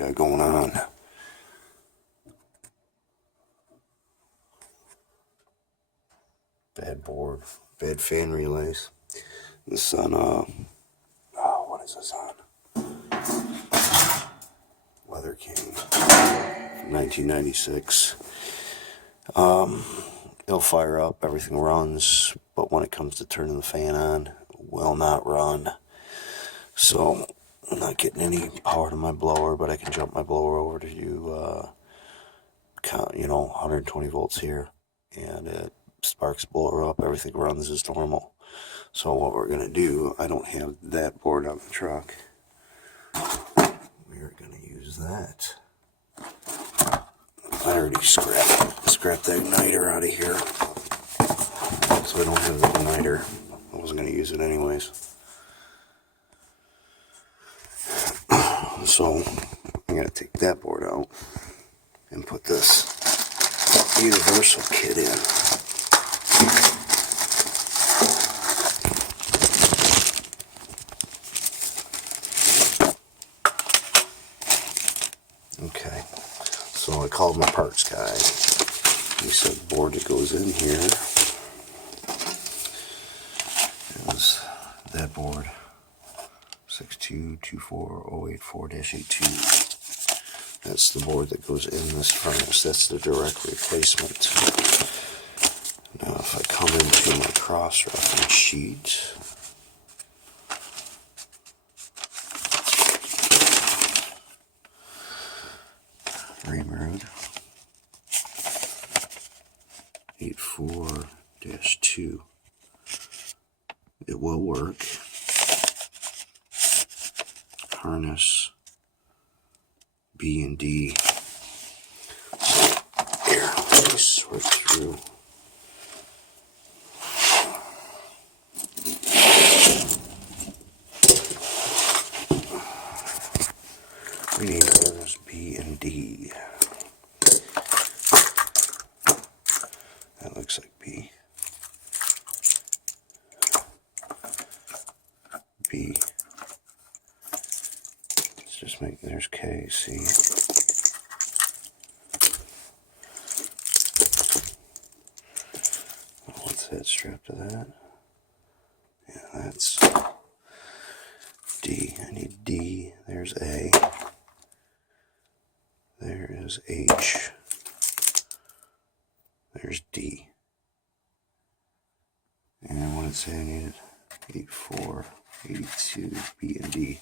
got going on. Bad board, bad fan relays. This on what is this on? Weather King from 1996. It'll fire up, everything runs, but when it comes to turning the fan on, it will not run. So I'm not getting any power to my blower, but I can jump my blower over to do, 120 volts here, and it sparks the blower up, everything runs as normal. So what we're going to do, I don't have that board on the truck. We're going to use that. I already scrapped the igniter out of here. So I don't have the igniter. I wasn't going to use it anyways. So I'm going to take that board out and put this universal kit in. Okay, so I called my parts guy. He said the board that goes in here is that board, 6224084-82. That's the board that goes in this furnace. That's the direct replacement. Now if I come into my cross-reference sheet, rheem road 84-2, it will work. Harness B and D. Here, let me sort through. We need harness B and D. That looks like B. B. Let's just make, there's K, C. What's that strapped to that? Yeah, that's D. I need D. There's A. There is H. There's D. And what did it say I needed? 84, 82, B and D.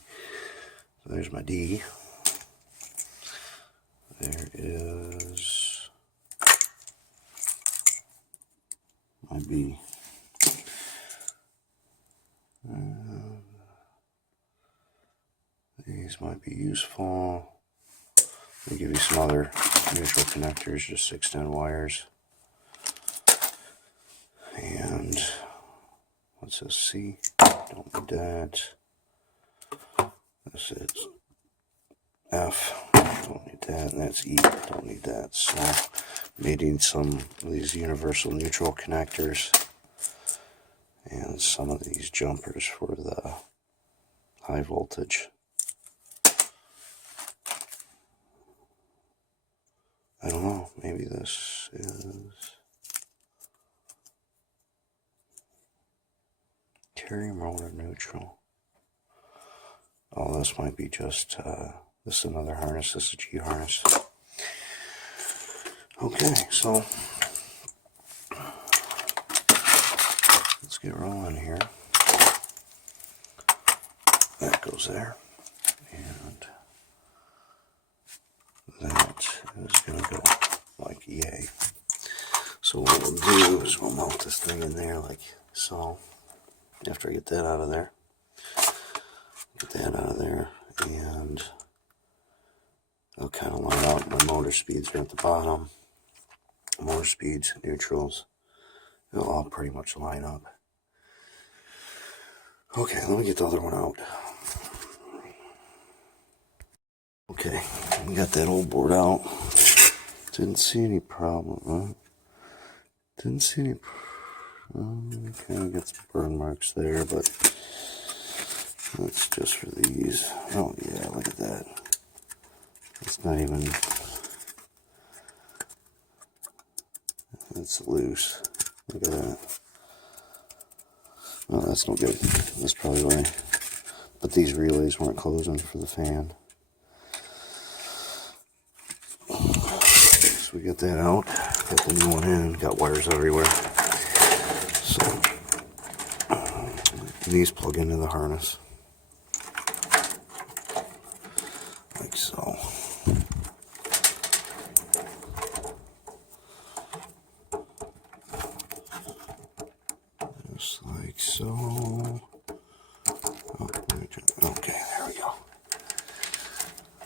So there's my D. There is my B. These might be useful. Let me give you some other neutral connectors, just 610 wires. And what's this? C? Don't need that. This is F. Don't need that. And that's E. Don't need that. So may need some of these universal neutral connectors and some of these jumpers for the high voltage. I don't know. Maybe this is carry motor neutral. Oh, this might be just, this is another harness. This is a G harness. Okay, so let's get rolling here. That goes there. And that is going to go like yay. So what we'll do is we'll mount this thing in there like so. After I get that out of there, and I'll kind of line out my motor speeds are at the bottom. Motor speeds, neutrals, they'll all pretty much line up. Okay, let me get the other one out. Okay, we got that old board out. Didn't see any problem, huh? Didn't see any. Okay, we got some burn marks there, but that's just for these. Oh yeah, look at that. It's not even, it's loose. Look at that. Oh, that's no good. That's probably why. But these relays weren't closing for the fan. So we got that out. Got the new one in. Got wires everywhere. So these plug into the harness. Like so. Just like so. Oh, okay, there we go.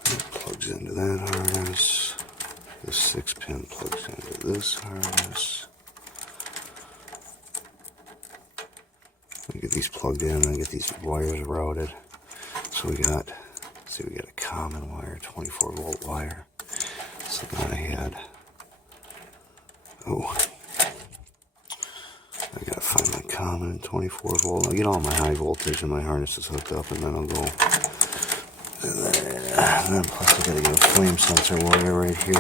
It plugs into that harness. This 6-pin plugs into this harness. I get these plugged in, I get these wires routed. So we got, see, we got a common wire, 24 volt wire. So then I had, oh, I gotta find my common 24 volt. I get all my high voltage and my harness is hooked up, and then I'll go there. And then plus I gotta get a flame sensor wire right here.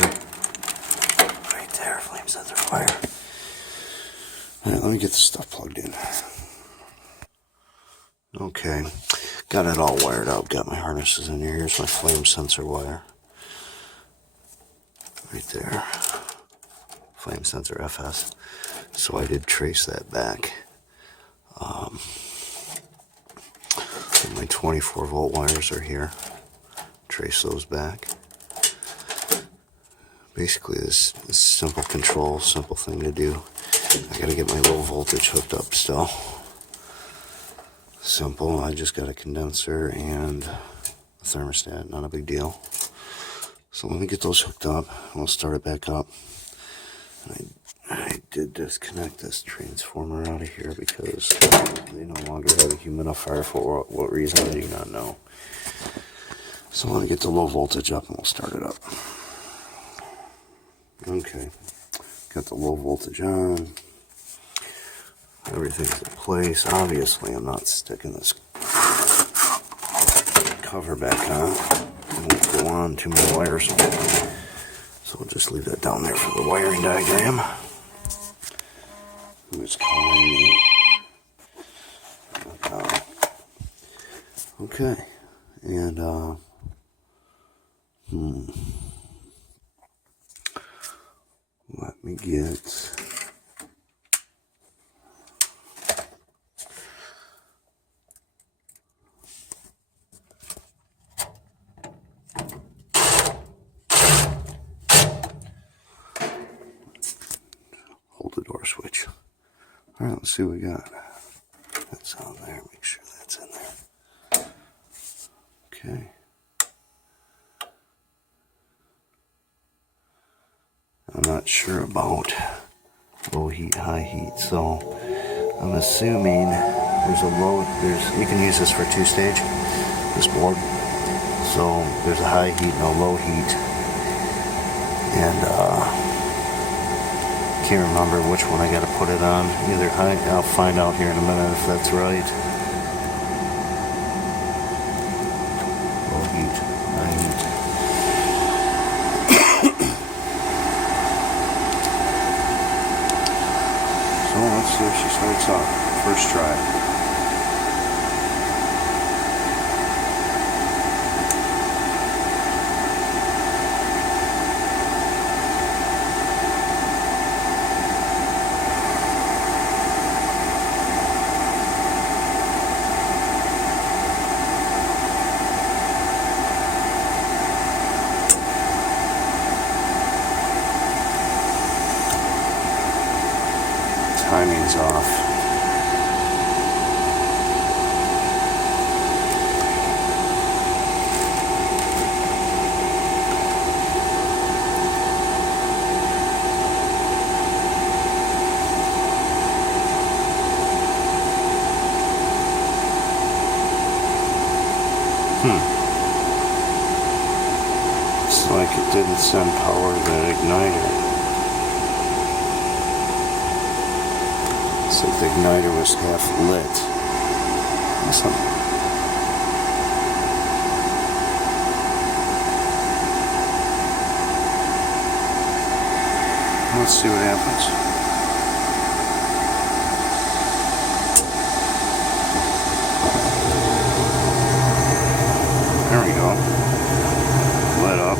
Right there, flame sensor wire. Alright, let me get this stuff plugged in. Okay, got it all wired up, got my harnesses in here. Here's my flame sensor wire. Right there. Flame sensor FS. So I did trace that back. My 24 volt wires are here. Trace those back. Basically this simple control, simple thing to do. I gotta get my low voltage hooked up still. Simple, I just got a condenser and a thermostat, not a big deal. So let me get those hooked up, and we'll start it back up. I did disconnect this transformer out of here because they no longer have a humidifier for what reason I do not know. So let me get the low voltage up and we'll start it up. Okay, got the low voltage on. Everything's in place. Obviously, I'm not sticking this cover back on. It won't go on too many wires. So we'll just leave that down there for the wiring diagram. Who's calling me? Okay. And, let me get... hold the door switch. Alright, let's see what we got. That's on there. Make sure that's in there. Okay. I'm not sure about low heat, high heat, so I'm assuming there's a low, you can use this for 2-stage, this board. So there's a high heat and a low heat. And can't remember which one I got to put it on. Either high, I'll find out here in a minute if that's right. Low heat, high heat. So let's see if she starts off. First try. Timing's off. It's like it didn't send power to the igniter. It's like the igniter was half lit. Awesome. Let's see what happens. There we go. Lit up.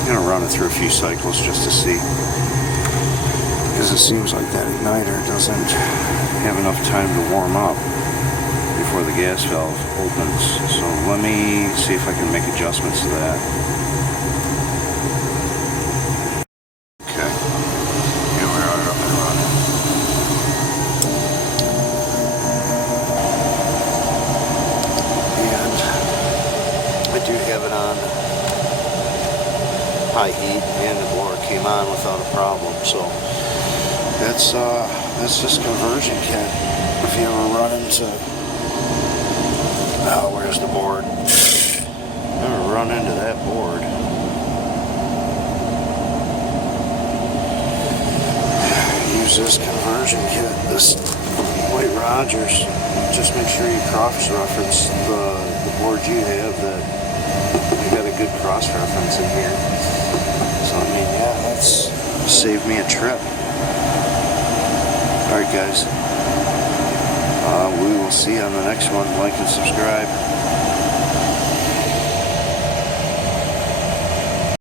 I'm gonna run it through a few cycles just to see, because it seems like that igniter doesn't have enough time to warm up before the gas valve opens. So let me see if I can make adjustments to that. Okay, here we are, up and running. And I do have it on high heat, and the board came on without a problem. So that's this conversion kit. If you ever run into, oh, where's the board? Ever run into that board? Use this conversion kit, this White Rogers. Just make sure you cross-reference the board you have, that you got a good cross-reference in here. So I mean, yeah, that's saved me a trip. Alright guys, we will see you on the next one. Like and subscribe.